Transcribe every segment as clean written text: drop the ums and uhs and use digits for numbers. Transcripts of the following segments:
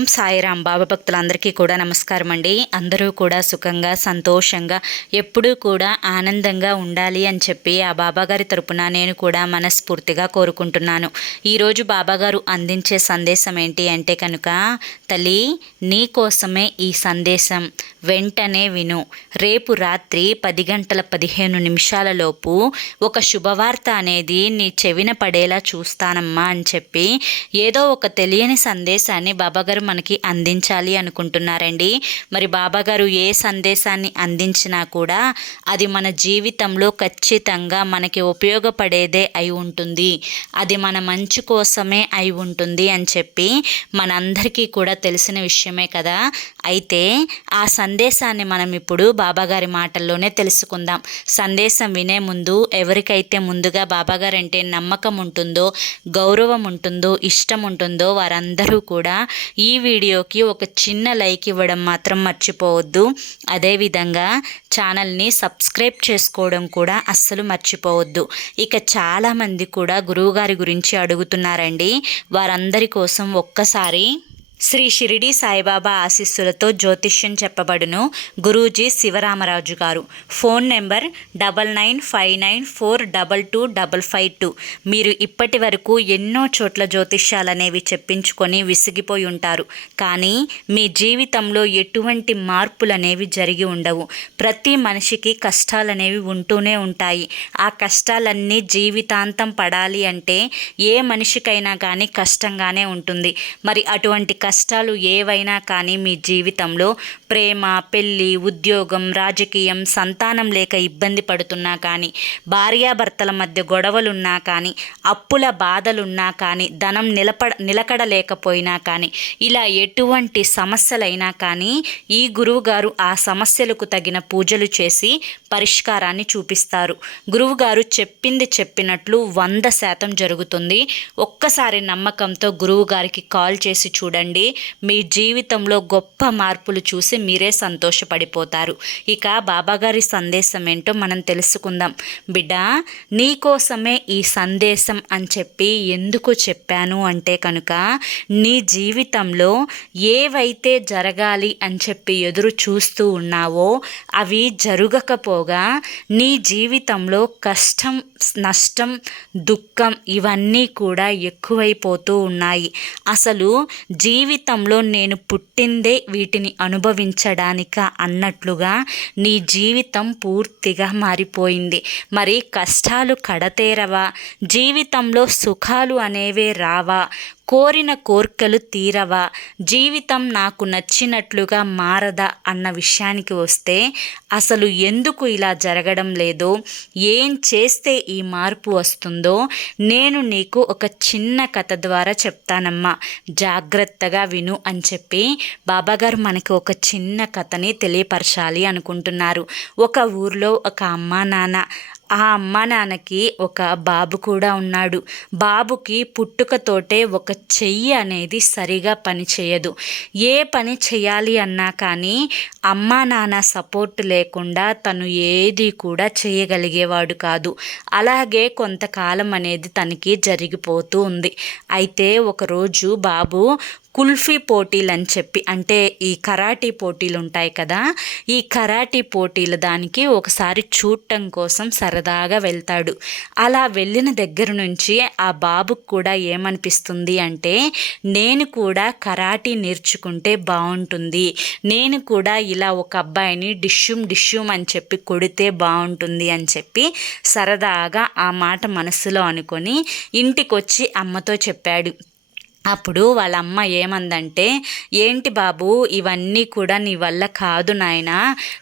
ఓం సాయిరాం. బాబా భక్తులందరికీ కూడా నమస్కారం అండి. అందరూ కూడా సుఖంగా సంతోషంగా ఎప్పుడూ కూడా ఆనందంగా ఉండాలి అని చెప్పి ఆ బాబాగారి తరపున నేను కూడా మనస్ఫూర్తిగా కోరుకుంటున్నాను. ఈరోజు బాబాగారు అందించే సందేశం ఏంటి అంటే కనుక, తల్లి నీ కోసమే ఈ సందేశం, వెంటనే విను. రేపు రాత్రి 10:15 ఒక శుభవార్త అనేది నీ చెవిన పడేలా చూస్తానమ్మా అని చెప్పి ఏదో ఒక తెలియని సందేశాన్ని బాబాగారు మనకి అందించాలి అనుకుంటున్నారండి. మరి బాబాగారు ఏ సందేశాన్ని అందించినా కూడా అది మన జీవితంలో ఖచ్చితంగా మనకి ఉపయోగపడేదే అయి ఉంటుంది, అది మన మంచి కోసమే అయి ఉంటుంది అని చెప్పి మనందరికీ కూడా తెలిసిన విషయమే కదా. అయితే ఆ సందేశాన్ని మనం ఇప్పుడు బాబాగారి మాటల్లోనే తెలుసుకుందాం. సందేశం వినే ముందు ఎవరికైతే ముందుగా బాబాగారు అంటే నమ్మకం ఉంటుందో, గౌరవం ఉంటుందో, ఇష్టం ఉంటుందో వారందరూ కూడా ఈ వీడియోకి ఒక చిన్న లైక్ ఇవ్వడం మాత్రం మర్చిపోవద్దు. అదేవిధంగా ఛానల్ని సబ్స్క్రైబ్ చేసుకోవడం కూడా అస్సలు మర్చిపోవద్దు. ఇక చాలామంది కూడా గురువుగారి గురించి అడుగుతున్నారండి. వారందరి కోసం ఒక్కసారి శ్రీ షిరిడి సాయిబాబా ఆశీస్సులతో జ్యోతిష్యం చెప్పబడును. గురూజీ శివరామరాజు గారు. Phone number 9959422552. మీరు ఇప్పటి వరకు ఎన్నో చోట్ల జ్యోతిష్యాలనేవి చెప్పించుకొని విసిగిపోయి ఉంటారు. కానీ మీ జీవితంలో ఎటువంటి మార్పులు అనేవి జరిగి ఉండవు. ప్రతి మనిషికి కష్టాలనేవి ఉంటూనే ఉంటాయి. ఆ కష్టాలన్నీ జీవితాంతం పడాలి అంటే ఏ మనిషికైనా కానీ కష్టంగానే ఉంటుంది. మరి అటువంటి కష్టాలు ఏవైనా కానీ మీ జీవితంలో ప్రేమ, పెళ్ళి, ఉద్యోగం, రాజకీయం, సంతానం లేక ఇబ్బంది పడుతున్నా కానీ, భార్యాభర్తల మధ్య గొడవలున్నా కానీ, అప్పుల బాధలున్నా కానీ, ధనం నిలకడలేకపోయినా కానీ, ఇలా ఎటువంటి సమస్యలైనా కానీ ఈ గురువుగారు ఆ సమస్యలకు తగిన పూజలు చేసి పరిష్కారాన్ని చూపిస్తారు. గురువుగారు చెప్పింది చెప్పినట్లు 100% జరుగుతుంది. ఒక్కసారి నమ్మకంతో గురువుగారికి కాల్ చేసి చూడండి. మీ జీవితంలో గొప్ప మార్పులు చూసి మీరే సంతోషపడిపోతారు. ఇక బాబాగారి సందేశం ఏంటో మనం తెలుసుకుందాం. బిడ్డ, నీకోసమే ఈ సందేశం అని చెప్పి ఎందుకు చెప్పాను అంటే కనుక, నీ జీవితంలో ఏవైతే జరగాలి అని చెప్పి ఎదురు చూస్తూ ఉన్నావో అవి జరగకపోగా నీ జీవితంలో కష్టం, నష్టం, దుఃఖం ఇవన్నీ కూడా ఎక్కువైపోతూ ఉన్నాయి. అసలు జీవితంలో నేను పుట్టిందే వీటిని అనుభవించడానిక అన్నట్లుగా నీ జీవితం పూర్తిగా మారిపోయింది. మరి కష్టాలు కడతేరవా? జీవితంలో సుఖాలు అనేవే రావా? కోరిన కోర్కెలు తీరవా? జీవితం నాకు నచ్చినట్లుగా మారదా అన్న విషయానికి వస్తే, అసలు ఎందుకు ఇలా జరగడం లేదో, ఏం చేస్తే ఈ మార్పు వస్తుందో నేను నీకు ఒక చిన్న కథ ద్వారా చెప్తానమ్మా, జాగ్రత్తగా విను అని చెప్పి బాబాగారు మనకి ఒక చిన్న కథని తెలియపరచాలి అనుకుంటున్నారు. ఒక ఊర్లో ఒక అమ్మా నాన్న, ఆ అమ్మా నాన్నకి ఒక బాబు కూడా ఉన్నాడు. బాబుకి పుట్టుకతోటే ఒక చెయ్యి అనేది సరిగా పని చేయదు. ఏ పని చేయాలి అన్నా కానీ అమ్మా నాన్న సపోర్ట్ లేకుండా తను ఏది కూడా చేయగలిగేవాడు కాదు. అలాగే కొంతకాలం అనేది తనకి జరిగిపోతూ ఉంది. అయితే ఒకరోజు బాబు కుల్ఫీ పోటీలు అని చెప్పి, అంటే ఈ కరాటీ పోటీలు ఉంటాయి కదా, ఈ కరాటీ పోటీలు దానికి ఒకసారి చూడటం కోసం సరదాగా వెళ్తాడు. అలా వెళ్ళిన దగ్గర నుంచి ఆ బాబుకు కూడా ఏమనిపిస్తుంది అంటే, నేను కూడా కరాటీ నేర్చుకుంటే బాగుంటుంది, నేను కూడా ఇలా ఒక అబ్బాయిని డిష్యూమ్ అని చెప్పి కొడితే బాగుంటుంది అని చెప్పి సరదాగా ఆ మాట మనసులో అనుకొని ఇంటికొచ్చి అమ్మతో చెప్పాడు. అప్పుడు వాళ్ళ అమ్మ ఏమందంటే, ఏంటి బాబు ఇవన్నీ కూడా నీ వల్ల కాదు నాయనా,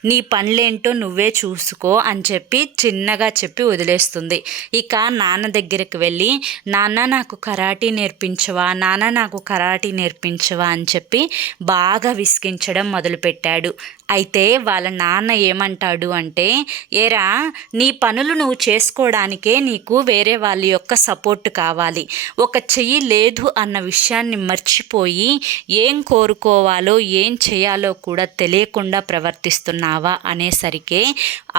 నీ పనులేంటో నువ్వే చూసుకో అని చెప్పి చిన్నగా చెప్పి వదిలేస్తుంది. ఇక నాన్న దగ్గరికి వెళ్ళి, నాన్న నాకు కరాటీ నేర్పించవా, నాన్న నాకు కరాటీ నేర్పించవా అని చెప్పి బాగా విసిగించడం మొదలుపెట్టాడు. అయితే వాళ్ళ నాన్న ఏమంటాడు అంటే, ఏరా నీ పనులు నువ్వు చేసుకోవడానికే నీకు వేరే వాళ్ళ యొక్క సపోర్ట్ కావాలి. ఒక చెయ్యి లేదు అన్న విషయాన్ని మర్చిపోయి ఏం కోరుకోవాలో ఏం చేయాలో కూడా తెలియకుండా ప్రవర్తిస్తున్నావా అనేసరికి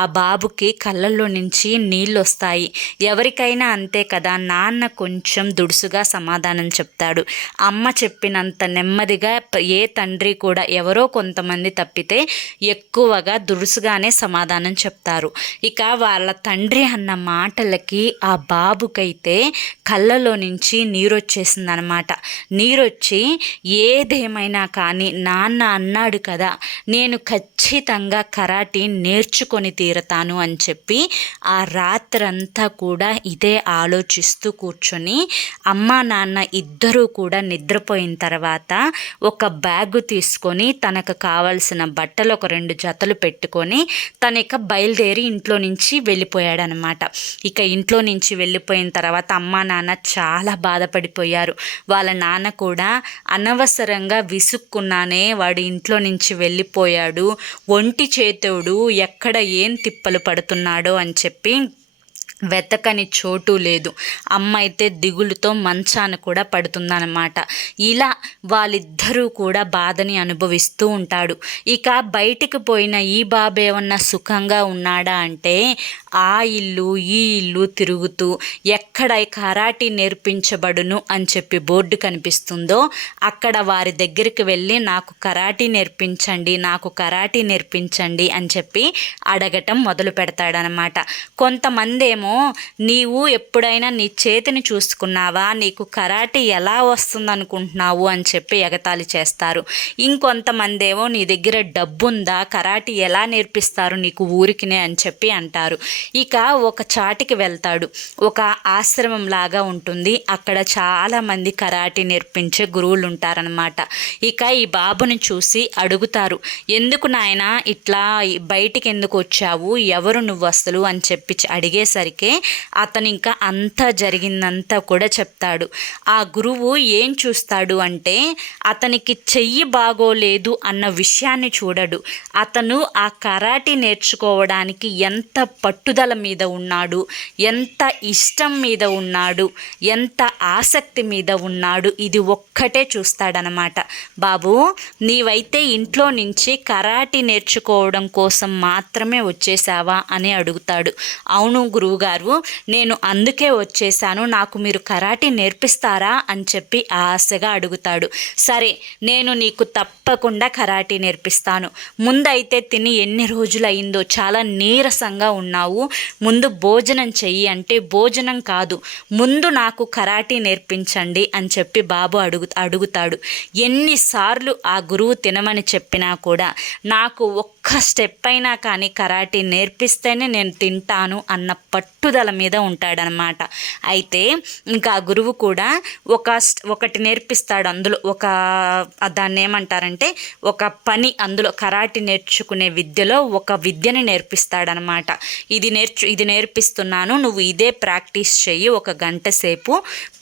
ఆ బాబుకి కళ్ళల్లో నుంచి నీళ్ళు వస్తాయి. ఎవరికైనా అంతే కదా, నాన్న కొంచెం దుడుసుగా సమాధానం చెప్తాడు. అమ్మ చెప్పినంత నెమ్మదిగా ఏ తండ్రి కూడా, ఎవరో కొంతమంది తప్పితే ఎక్కువగా దురుసుగానే సమాధానం చెప్తారు. ఇక వాళ్ళ తండ్రి అన్న మాటలకి ఆ బాబుకైతే కళ్ళలో నుంచి నీరొచ్చేసిందనమాట. నీరొచ్చి ఏదేమైనా కానీ నాన్న అన్నాడు కదా, నేను ఖచ్చితంగా కరాటీ నేర్చుకొని తీరతాను అని చెప్పి ఆ రాత్రంతా కూడా ఇదే ఆలోచిస్తూ కూర్చొని అమ్మ నాన్న ఇద్దరూ కూడా నిద్రపోయిన తర్వాత ఒక బ్యాగు తీసుకొని తనకు కావలసిన బట్టలు ఒక 2 జతలు పెట్టుకొని తనక బయలుదేరి ఇంట్లో నుంచి వెళ్ళిపోయాడనమాట. ఇక ఇంట్లో నుంచి వెళ్ళిపోయిన తర్వాత అమ్మా నాన్న చాలా బాధపడిపోయారు. వాళ్ళ నాన్న కూడా అనవసరంగా విసుక్కున్నానే వాడు ఇంట్లో నుంచి వెళ్ళిపోయాడు, ఒంటి చేతోడు ఎక్కడ ఏం తిప్పలు పడుతున్నాడో అని చెప్పి వెతకని చోటు లేదు. అమ్మ అయితే దిగులుతో మంచాన కూడా పడుతుందన్నమాట. ఇలా వాళ్ళిద్దరూ కూడా బాధని అనుభవిస్తూ ఉంటాడు. ఇక బయటికి పోయిన ఈ బాబు ఏమన్నా సుఖంగా ఉన్నాడా అంటే ఆ ఇల్లు ఈ ఇల్లు తిరుగుతూ ఎక్కడ కరాటీ నేర్పించబడును అని చెప్పి బోర్డు కనిపిస్తుందో అక్కడ వారి దగ్గరికి వెళ్ళి నాకు కరాటీ నేర్పించండి, నాకు కరాటీ నేర్పించండి అని చెప్పి అడగటం మొదలు పెడతాడనమాట. కొంతమంది ఏమో నీవు ఎప్పుడైనా నీ చేతిని చూసుకున్నావా, నీకు కరాటీ ఎలా వస్తుందనుకుంటున్నావు అని చెప్పి ఎగతాళి చేస్తారు. ఇంకొంతమంది ఏమో నీ దగ్గర డబ్బుందా, కరాటీ ఎలా నేర్పిస్తారు నీకు ఊరికినే అని చెప్పి అంటారు. ఇక ఒక చాటికి వెళ్తాడు. ఒక ఆశ్రమం లాగా ఉంటుంది. అక్కడ చాలామంది కరాటీ నేర్పించే గురువులు ఉంటారనమాట. ఇక ఈ బాబుని చూసి అడుగుతారు, ఎందుకు నాయనా ఇట్లా బయటికి ఎందుకు వచ్చావు, ఎవరు నువ్వు అసలు అని చెప్పి అడిగేసరికి అతను ఇంకా అంతా జరిగిందంతా కూడా చెప్తాడు. ఆ గురువు ఏం చూస్తాడు అంటే అతనికి చెయ్యి బాగోలేదు అన్న విషయాన్ని చూడడు. అతను ఆ కరాటీ నేర్చుకోవడానికి ఎంత పట్టుదల మీద ఉన్నాడు, ఎంత ఇష్టం మీద ఉన్నాడు, ఎంత ఆసక్తి మీద ఉన్నాడు, ఇది ఒక్కటే చూస్తాడనమాట. బాబు నీవైతే ఇంట్లో నుంచి కరాటీ నేర్చుకోవడం కోసం మాత్రమే వచ్చేసావా అని అడుగుతాడు. అవును గురువుగారు, నేను అందుకే వచ్చేసాను, నాకు మీరు కరాటీ నేర్పిస్తారా అని చెప్పి ఆశగా అడుగుతాడు. సరే నేను నీకు తప్పకుండా కరాటీ నేర్పిస్తాను. ముందైతే తిని ఎన్ని రోజులైందో, చాలా నీరసంగా ఉన్నావు, ముందు భోజనం చెయ్యి అంటే భోజనం కాదు, ముందు నాకు కరాటీ నేర్పించండి అని చెప్పి బాబు అడుగుతాడు. ఎన్నిసార్లు ఆ గురువు తినమని చెప్పినా కూడా నాకు ఒక్క స్టెప్ అయినా కానీ కరాటీ నేర్పిస్తేనే నేను తింటాను అన్న పట్టుదల మీద ఉంటాడనమాట. అయితే ఇంకా ఆ గురువు కూడా ఒకటి నేర్పిస్తాడు. అందులో దాన్ని ఏమంటారంటే ఒక పని, అందులో కరాటీ నేర్చుకునే విద్యలో ఒక విద్యని నేర్పిస్తాడనమాట. ఇది నేర్పిస్తున్నాను, నువ్వు ఇదే ప్రాక్టీస్ చెయ్యి, 1 గంట సేపు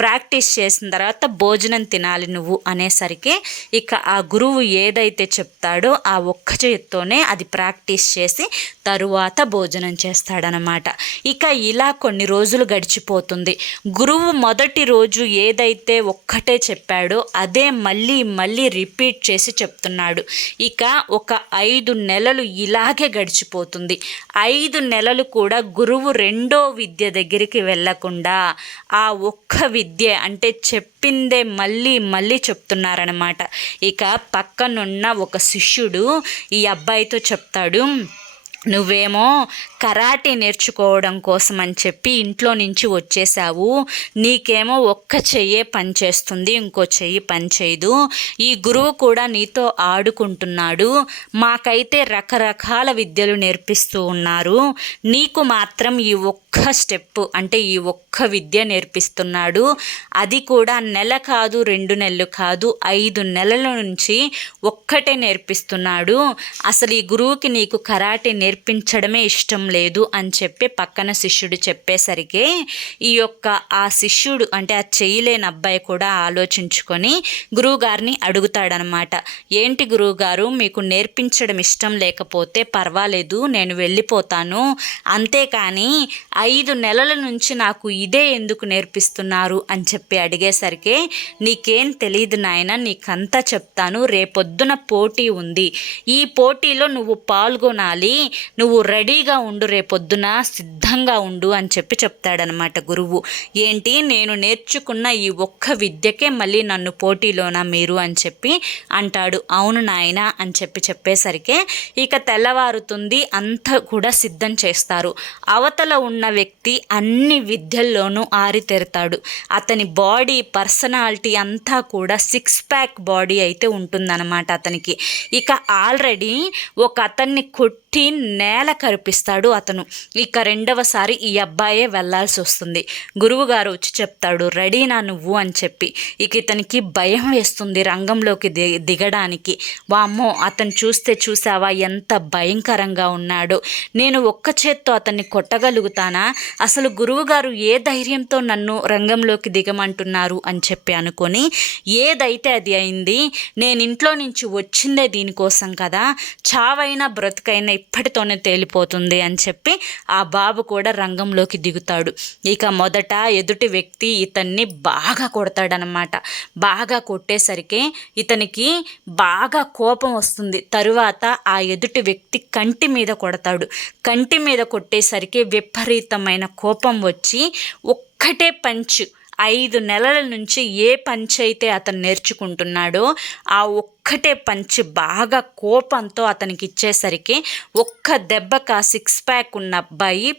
ప్రాక్టీస్ చేసిన తర్వాత భోజనం తినాలి నువ్వు అనేసరికి ఇక ఆ గురువు ఏదైతే చెప్తాడో ఆ ఒక్క చేత్తోనే అది ప్రాక్టీస్ చేసి తరువాత భోజనం చేస్తాడనమాట. ఇక ఇలా కొన్ని రోజులు గడిచిపోతుంది. గురువు మొదటి రోజు ఏదైతే ఒక్కటే చెప్పాడో అదే మళ్ళీ రిపీట్ చేసి చెప్తున్నాడు. ఇక ఒక 5 నెలలు ఇలాగే గడిచిపోతుంది. 5 నెలలు కూడా గురువు రెండో విద్య దగ్గరికి వెళ్ళకుండా ఆ ఒక్క విద్య అంటే చెప్పిందే మళ్ళీ చెప్తున్నారనమాట. ఇక పక్కనున్న ఒక శిష్యుడు ఈ అబ్బాయితో చెప్తాడు, నువ్వేమో కరాటే నేర్చుకోవడం కోసం అని చెప్పి ఇంట్లో నుంచి వచ్చేసావు, నీకేమో ఒక్క చెయ్యే పని చేస్తుంది, ఇంకో చెయ్యి పని చేయదు, ఈ గురువు కూడా నీతో ఆడుకుంటున్నాడు, మాకైతే రకరకాల విద్యలు నేర్పిస్తూ ఉన్నారు, నీకు మాత్రం ఈ ఒక్క స్టెప్ అంటే ఈ ఒక్క విద్య నేర్పిస్తున్నాడు, అది కూడా నెల కాదు 2 నెలలు కాదు 5 నెలల నుంచి ఒక్కటే నేర్పిస్తున్నాడు, అసలు ఈ గురువుకి నీకు కరాటే నేర్పించడమే ఇష్టం లేదు అని చెప్పి పక్కన శిష్యుడు చెప్పేసరికి ఆ శిష్యుడు అంటే ఆ చేయలేని అబ్బాయి కూడా ఆలోచించుకొని గురువుగారిని అడుగుతాడనమాట. ఏంటి గురువుగారు, మీకు నేర్పించడం ఇష్టం లేకపోతే పర్వాలేదు, నేను వెళ్ళిపోతాను, అంతేకాని 5 నెలల నుంచి నాకు ఇదే ఎందుకు నేర్పిస్తున్నారు అని చెప్పి అడిగేసరికి, నీకేం తెలియదు నాయన, నీకంతా చెప్తాను, రేపొద్దున పోటీ ఉంది, ఈ పోటీలో నువ్వు పాల్గొనాలి, నువ్వు రెడీగా ఉండు, రేపొద్దున సిద్ధంగా ఉండు అని చెప్పి చెప్తాడనమాట గురువు. ఏంటి, నేను నేర్చుకున్న ఈ ఒక్క విద్యకే మళ్ళీ నన్ను పోటీలోనా మీరు అని చెప్పి అంటాడు. అవును నాయన అని చెప్పేసరికి ఇక తెల్లవారుతుంది, అంతా కూడా సిద్ధం చేస్తారు. అవతల ఉన్న వ్యక్తి అన్ని విద్యల్లోనూ ఆరితేరుతాడు. అతని బాడీ పర్సనాలిటీ అంతా కూడా 6 ప్యాక్ బాడీ అయితే ఉంటుందన్నమాట అతనికి. ఇక ఆల్రెడీ ఒక అతన్ని కొట్టి నేల కరిపిస్తాడు అతను. ఇక రెండవసారి ఈ అబ్బాయే వెళ్ళాల్సి వస్తుంది. గురువుగారు వచ్చి చెప్తాడు, రెడీనా నువ్వు అని చెప్పి. ఇక ఇతనికి భయం వేస్తుంది రంగంలోకి దిగడానికి. వామ్మో, అతను చూసావా ఎంత భయంకరంగా ఉన్నాడో, నేను ఒక్క చేత్తో అతన్ని కొట్టగలుగుతానా, అసలు గురువుగారు ఏ ధైర్యంతో నన్ను రంగంలోకి దిగమంటున్నారు అని చెప్పి అనుకొని, ఏదైతే అది అయింది, నేను ఇంట్లో నుంచి వచ్చిందే దీనికోసం కదా, చావైనా బ్రతుకైనా ఇప్పటితోనే తేలిపోతుంది అని చెప్పి ఆ బాబు కూడా రంగంలోకి దిగుతాడు. ఇక మొదట ఎదుటి వ్యక్తి ఇతన్ని బాగా కొడతాడనమాట. బాగా కొట్టేసరికి ఇతనికి బాగా కోపం వస్తుంది. తరువాత ఆ ఎదుటి వ్యక్తి కంటి మీద కొడతాడు. కంటి మీద కొట్టేసరికి విపరీతమైన కోపం వచ్చి ఒక్కటే పంచ్, 5 నెలల నుంచి ఏ పంచ్ అయితే అతను నేర్చుకుంటున్నాడో ఆ ఒక్కటే పంచ్ బాగా కోపంతో అతనికి ఇచ్చేసరికి ఒక్క దెబ్బకు ఆ 6 ప్యాక్ ఉన్న అబ్బాయి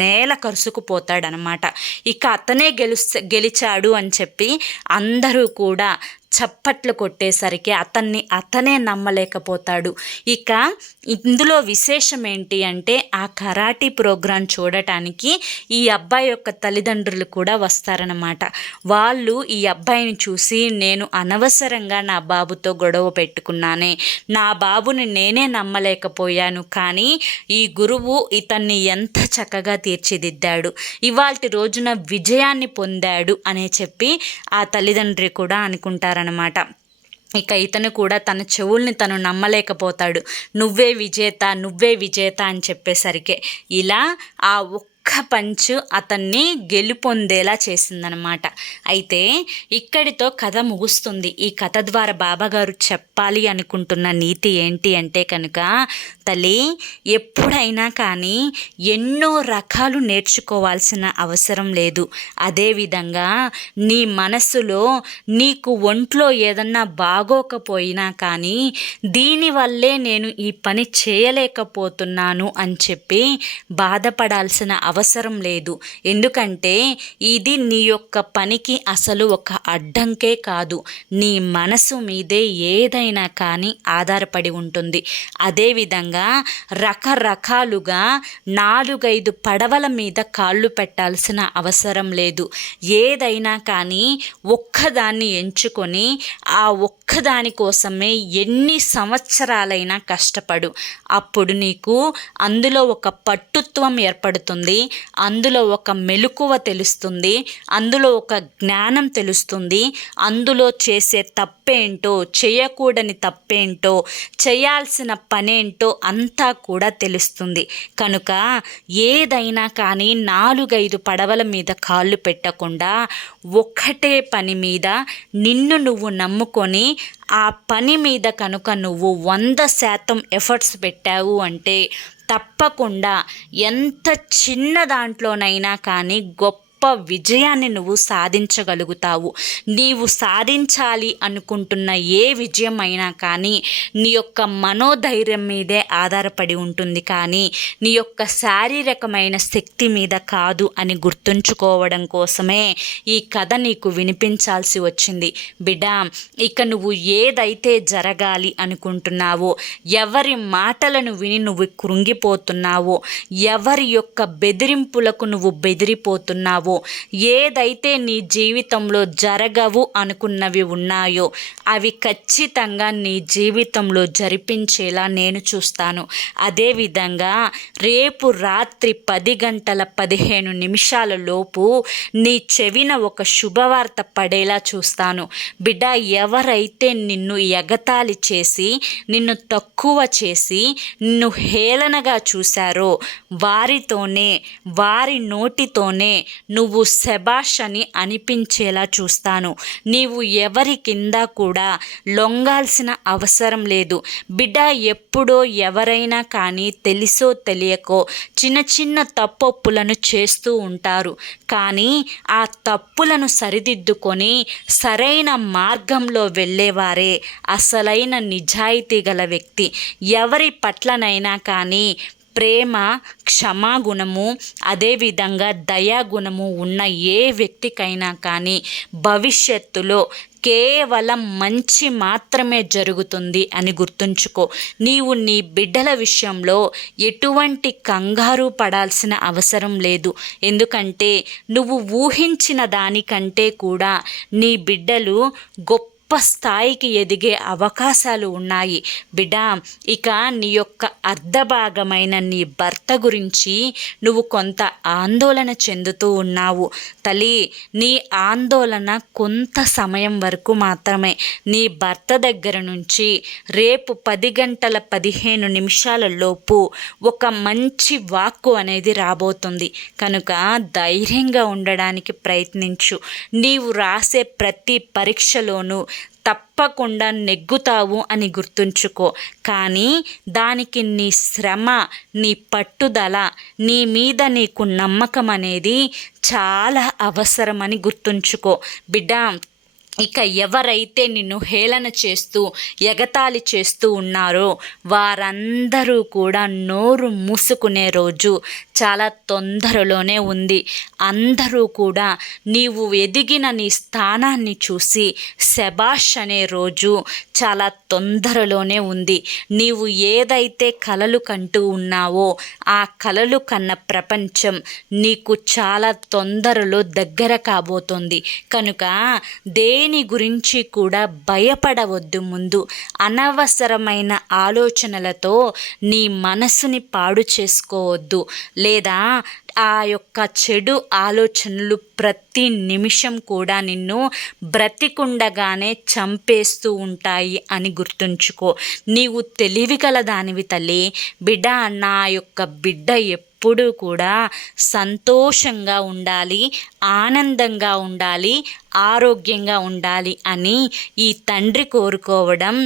నేల కరుసుకుపోతాడనమాట. ఇక అతనే గెలిచాడు అని చెప్పి అందరూ కూడా చప్పట్లు కొట్టేసరికి అతనే నమ్మలేకపోతాడు. ఇక ఇందులో విశేషం ఏంటి అంటే, ఆ కరాటీ ప్రోగ్రాం చూడటానికి ఈ అబ్బాయి యొక్క తల్లిదండ్రులు కూడా వస్తారనమాట. వాళ్ళు ఈ అబ్బాయిని చూసి, నేను అనవసరంగా నా బాబుతో గొడవ పెట్టుకున్నానే, నా బాబుని నేనే నమ్మలేకపోయాను, కానీ ఈ గురువు ఇతన్ని ఎంత చక్కగా తీర్చిదిద్దాడు, ఇవాల్టి రోజున విజయాన్ని పొందాడు అనే చెప్పి ఆ తల్లిదండ్రి కూడా అనుకుంటారనమాట. ఇక ఇతను కూడా తన చెవుల్ని తను నమ్మలేకపోతాడు. నువ్వే విజేత అని చెప్పేసరికి ఇలా ఆ ఒక్క పంచు అతన్ని గెలుపొందేలా చేసిందనమాట. అయితే ఇక్కడితో కథ ముగుస్తుంది. ఈ కథ ద్వారా బాబాగారు చెప్పాలి అనుకుంటున్న నీతి ఏంటి అంటే కనుక, తల్లి, ఎప్పుడైనా కానీ ఎన్నో రకాలు నేర్చుకోవాల్సిన అవసరం లేదు. అదేవిధంగా నీ మనసులో నీకు ఒంట్లో ఏదన్నా బాగోకపోయినా కానీ దీనివల్లే నేను ఈ పని చేయలేకపోతున్నాను అని చెప్పి బాధపడాల్సిన అవసరం లేదు. ఎందుకంటే ఇది నీ యొక్క పనికి అసలు ఒక అడ్డంకే కాదు, నీ మనసు మీదే ఏదైనా కానీ ఆధారపడి ఉంటుంది. అదేవిధంగా రకరకాలుగా 4-5 పడవల మీద కాళ్ళు పెట్టాల్సిన అవసరం లేదు. ఏదైనా కానీ ఒక్కదాన్ని ఎంచుకొని ఆ ఒక్కదాని కోసమే ఎన్ని సంవత్సరాలైనా కష్టపడు. అప్పుడు నీకు అందులో ఒక పట్టుత్వం ఏర్పడుతుంది, అందులో ఒక మెలకువ తెలుస్తుంది, అందులో ఒక జ్ఞానం తెలుస్తుంది, అందులో చేసే తప్పేంటో, చేయకూడని తప్పేంటో, చేయాల్సిన పనేంటో అంతా కూడా తెలుస్తుంది. కనుక ఏదైనా కానీ 4-5 పడవల మీద కాళ్ళు పెట్టకుండా ఒకటే పని మీద నిన్ను నువ్వు నమ్ముకొని ఆ పని మీద కనుక నువ్వు 100% ఎఫర్ట్స్ పెట్టావు అంటే తప్పకుండా ఎంత చిన్న దాంట్లోనైనా కానీ గొప్ప విజయాన్ని నువ్వు సాధించగలుగుతావు. నీవు సాధించాలి అనుకుంటున్న ఏ విజయం అయినా కానీ నీ యొక్క మనోధైర్యం మీదే ఆధారపడి ఉంటుంది, కానీ నీ యొక్క శారీరకమైన శక్తి మీద కాదు అని గుర్తుంచుకోవడం కోసమే ఈ కథ నీకు వినిపించాల్సి వచ్చింది. బిడ్డ, ఇక నువ్వు ఏదైతే జరగాలి అనుకుంటున్నావో, ఎవరి మాటలను విని నువ్వు కృంగిపోతున్నావో, ఎవరి యొక్క బెదిరింపులకు నువ్వు బెదిరిపోతున్నావో, ఏదైతే నీ జీవితంలో జరగవు అనుకున్నవి ఉన్నాయో అవి ఖచ్చితంగా నీ జీవితంలో జరిపించేలా నేను చూస్తాను. అదేవిధంగా రేపు రాత్రి 10:15 లోపు నీ చెవిన ఒక శుభవార్త పడేలా చూస్తాను. బిడ్డ, ఎవరైతే నిన్ను ఎగతాళి చేసి నిన్ను తక్కువ చేసి నిన్ను హేళనగా చూశారో వారితోనే, వారి నోటితోనే నువ్వు శబాష్ అని అనిపించేలా చూస్తాను. నీవు ఎవరి కింద కూడా లొంగాల్సిన అవసరం లేదు. బిడ్డ, ఎప్పుడో ఎవరైనా కానీ తెలిసో తెలియకో చిన్న చిన్న తప్పొప్పులను చేస్తూ ఉంటారు. కానీ ఆ తప్పులను సరిదిద్దుకొని సరైన మార్గంలో వెళ్ళేవారే అసలైన నిజాయితీ గల వ్యక్తి. ఎవరి పట్లనైనా కానీ ప్రేమ, క్షమాగుణము, అదేవిధంగా దయాగుణము ఉన్న ఏ వ్యక్తికైనా కానీ భవిష్యత్తులో కేవలం మంచి మాత్రమే జరుగుతుంది అని గుర్తుంచుకో. నీవు నీ బిడ్డల విషయంలో ఎటువంటి కంగారు పడాల్సిన అవసరం లేదు. ఎందుకంటే నువ్వు ఊహించిన దానికంటే కూడా నీ బిడ్డలు గొప్ప స్థాయికి ఎదిగే అవకాశాలు ఉన్నాయి. బిడ్డ, ఇక నీ యొక్క అర్ధభాగమైన నీ భర్త గురించి నువ్వు కొంత ఆందోళన చెందుతూ ఉన్నావు. తల్లి, నీ ఆందోళన కొంత సమయం వరకు మాత్రమే. నీ భర్త దగ్గర నుంచి రేపు 10:15 లోపు ఒక మంచి వాక్కు అనేది రాబోతుంది. కనుక ధైర్యంగా ఉండడానికి ప్రయత్నించు. నీవు రాసే ప్రతి పరీక్షలోనూ తప్పకుండా నెగ్గుతావు అని గుర్తుంచుకో. కానీ దానికి నీ శ్రమ, నీ పట్టుదల, నీ మీద నీకు నమ్మకం అనేది చాలా అవసరమని గుర్తుంచుకో. బిడ్డ, ఇక ఎవరైతే నిన్ను హేళన చేస్తూ ఎగతాళి చేస్తూ ఉన్నారో వారందరూ కూడా నోరు మూసుకునే రోజు చాలా తొందరలోనే ఉంది. అందరూ కూడా నీవు ఎదిగిన నీ స్థానాన్ని చూసి శబాష్ అనే రోజు చాలా తొందరలోనే ఉంది. నీవు ఏదైతే కలలు కంటూ ఉన్నావో ఆ కలలు కన్న ప్రపంచం నీకు చాలా తొందరలో దగ్గర కాబోతోంది. కనుక దేని గురించి కూడా భయపడవద్దు. ముందు అనవసరమైన ఆలోచనలతో నీ మనసుని పాడు చేసుకోవద్దు. లేదా ఆ యొక్క చెడు ఆలోచనలు ప్రతి నిమిషం కూడా నిన్ను బ్రతికుండగానే చంపేస్తూ ఉంటాయి అని గుర్తుంచుకో. నీవు తెలివిగల దానివి తల్లి. బిడ్డ, నా యొక్క బిడ్డ ఎప్పుడూ కూడా సంతోషంగా ఉండాలి, ఆనందంగా ఉండాలి, ఆరోగ్యంగా ఉండాలి అని ఈ తండ్రి కోరుకోవడం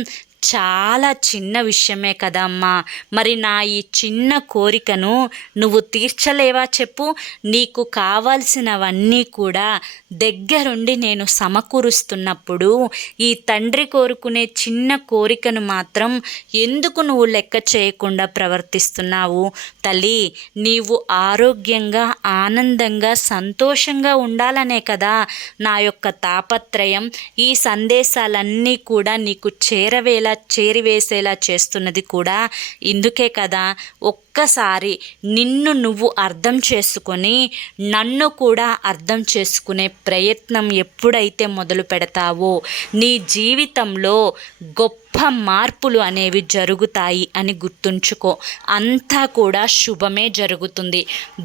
చాలా చిన్న విషయమే కదమ్మా. మరి నా ఈ చిన్న కోరికను నువ్వు తీర్చలేవా చెప్పు? నీకు కావాల్సినవన్నీ కూడా దగ్గరుండి నేను సమకూరుస్తున్నప్పుడు ఈ తండ్రి కోరుకునే చిన్న కోరికను మాత్రం ఎందుకు నువ్వు లెక్క చేయకుండా ప్రవర్తిస్తున్నావు? తల్లి, నీవు ఆరోగ్యంగా, ఆనందంగా, సంతోషంగా ఉండాలనే కదా నా యొక్క తాపత్రయం. ఈ సందేశాలన్నీ కూడా నీకు చేరివేసేలా చేస్తున్నది కూడా ఇందుకే కదా. ఒక్కసారి నిన్ను నువ్వు అర్థం చేసుకొని నన్ను కూడా అర్థం చేసుకునే ప్రయత్నం ఎప్పుడైతే మొదలు పెడతావో నీ జీవితంలో గొప్ప మార్పులు అనేవి జరుగుతాయి అని గుర్తుంచుకో. అంతా కూడా శుభమే జరుగుతుంది.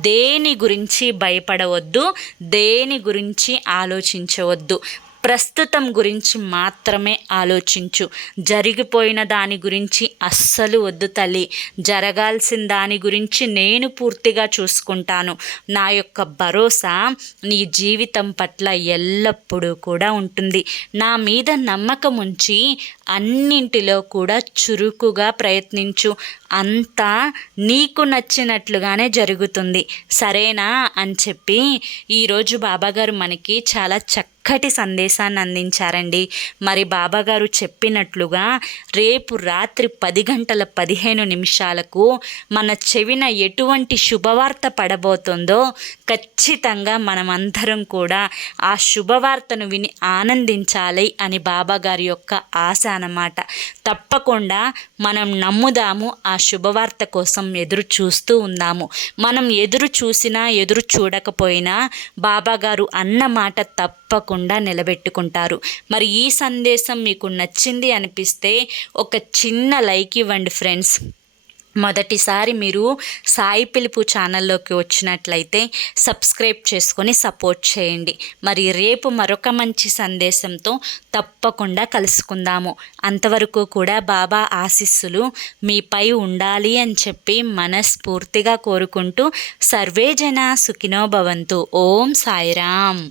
దేని గురించి భయపడవద్దు, దేని గురించి ఆలోచించవద్దు. ప్రస్తుతం గురించి మాత్రమే ఆలోచించు. జరిగిపోయిన దాని గురించి అస్సలు వద్దు తల్లి. జరగాల్సిన దాని గురించి నేను పూర్తిగా చూసుకుంటాను. నా యొక్క భరోసా నీ జీవితం పట్ల ఎల్లప్పుడూ కూడా ఉంటుంది. నా మీద నమ్మకం ఉంచి అన్నింటిలో కూడా చురుకుగా ప్రయత్నించు. అంతా నీకు నచ్చినట్లుగానే జరుగుతుంది. సరేనా అని చెప్పి ఈరోజు బాబాగారు మనకి చాలా చక్కటి సందేశాన్ని అందించారండి. మరి బాబాగారు చెప్పినట్లుగా రేపు రాత్రి 10:15 మన చెవిన ఎటువంటి శుభవార్త పడబోతుందో ఖచ్చితంగా మనమందరం కూడా ఆ శుభవార్తను విని ఆనందించాలి అని బాబాగారి యొక్క ఆశ అన్నమాట. తప్పకుండా మనం నమ్ముదాము, ఆ శుభవార్త కోసం ఎదురు చూస్తూ ఉందాము. మనం ఎదురు చూసినా ఎదురు చూడకపోయినా బాబాగారు అన్న మాట తప్పకుండా నిలబెట్టుకుంటారు. మరి ఈ సందేశం మీకు నచ్చింది అనిపిస్తే ఒక చిన్న లైక్ ఇవ్వండి ఫ్రెండ్స్. మొదటిసారి మీరు సాయి పిలుపు ఛానల్లోకి వచ్చినట్లయితే సబ్స్క్రైబ్ చేసుకొని సపోర్ట్ చేయండి. మరి రేపు మరొక మంచి సందేశంతో తప్పకుండా కలుసుకుందాము. అంతవరకు కూడా బాబా ఆశీస్సులు మీపై ఉండాలి అని చెప్పి మనస్ఫూర్తిగా కోరుకుంటూ సర్వే జన సుఖినో భవంతు. ఓం సాయిరామ్.